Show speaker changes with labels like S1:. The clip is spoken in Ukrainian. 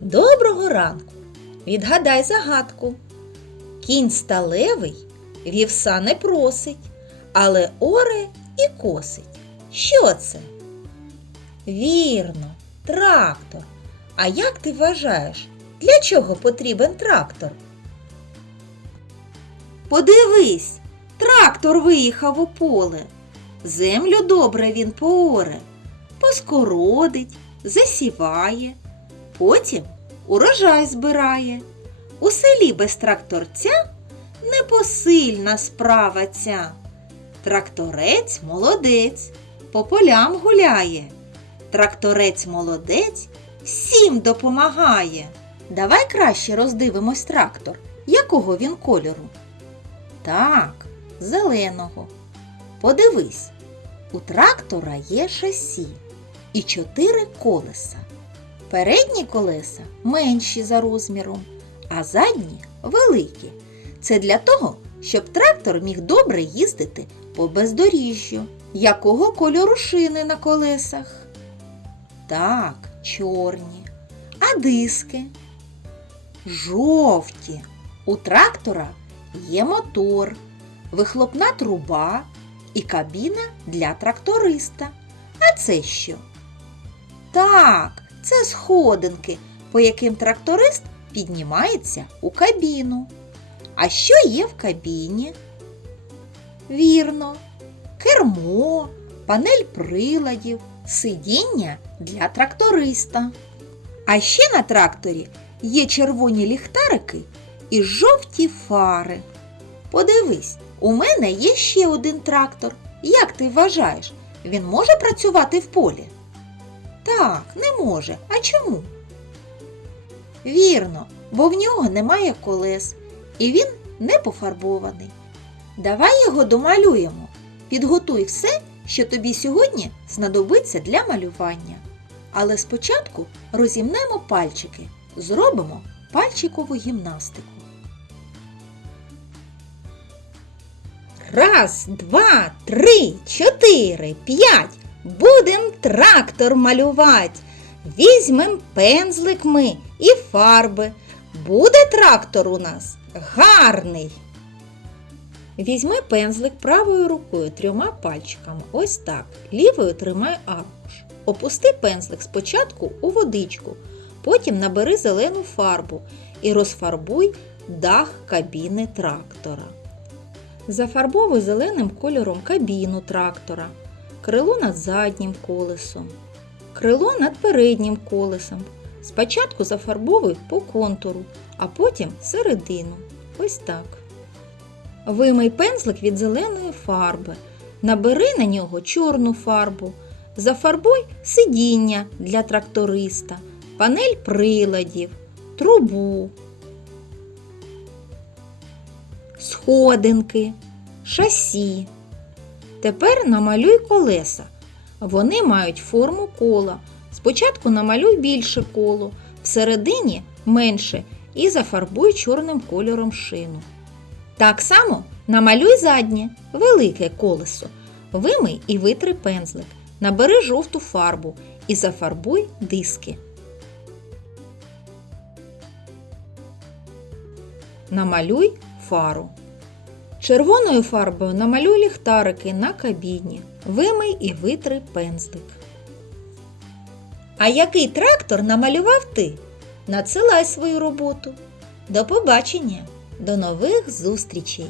S1: Доброго ранку! Відгадай загадку. Кінь сталевий вівса не просить, але оре і косить. Що це? Вірно, трактор. А як ти вважаєш, для чого потрібен трактор? Подивись, трактор виїхав у поле. Землю добре він пооре, поскородить, засіває, потім урожай збирає. У селі без тракторця непосильна справа ця. Тракторець молодець, по полям гуляє. Тракторець молодець всім допомагає. Давай краще роздивимось трактор. Якого він кольору? Так, зеленого. Подивись, у трактора є шасі і чотири колеса. Передні колеса менші за розміром, а задні великі. Це для того, щоб трактор міг добре їздити по бездоріжжю. Якого кольору шини на колесах? Так, чорні. А диски? Жовті. У трактора є мотор, вихлопна труба і кабіна для тракториста. А це що? Так, це сходинки, по яким тракторист піднімається у кабіну. А що є в кабіні? Вірно, кермо, панель приладів, сидіння для тракториста. А ще на тракторі є червоні ліхтарики і жовті фари. Подивись, у мене є ще один трактор. Як ти вважаєш, він може працювати в полі? Так, не може. А чому? Вірно, бо в нього немає колес і він не пофарбований. Давай його домалюємо. Підготуй все, що тобі сьогодні знадобиться для малювання. Але спочатку розімнемо пальчики, зробимо пальчикову гімнастику. Раз, два, три, чотири, п'ять. Будем трактор малювати. Візьмем пензлик ми і фарби. Буде трактор у нас гарний. Візьми пензлик правою рукою трьома пальчиками. Ось так. Лівою тримай аркуш. Опусти пензлик спочатку у водичку, потім набери зелену фарбу і розфарбуй дах кабіни трактора. Зафарбовуй зеленим кольором кабіну трактора, крило над заднім колесом, крило над переднім колесом. Спочатку зафарбовуй по контуру, а потім середину. Ось так. Вимий пензлик від зеленої фарби. Набери на нього чорну фарбу. Зафарбуй сидіння для тракториста, панель приладів, трубу, сходинки, шасі. Тепер намалюй колеса. Вони мають форму кола. Спочатку намалюй більше коло, всередині менше і зафарбуй чорним кольором шину. Так само намалюй заднє, велике колесо. Вимий і витри пензлик. Набери жовту фарбу і зафарбуй диски. Намалюй фару. Червоною фарбою намалюй ліхтарики на кабіні. Вимий і витри пензлик. А який трактор намалював ти? Надсилай свою роботу. До побачення! До нових зустрічей!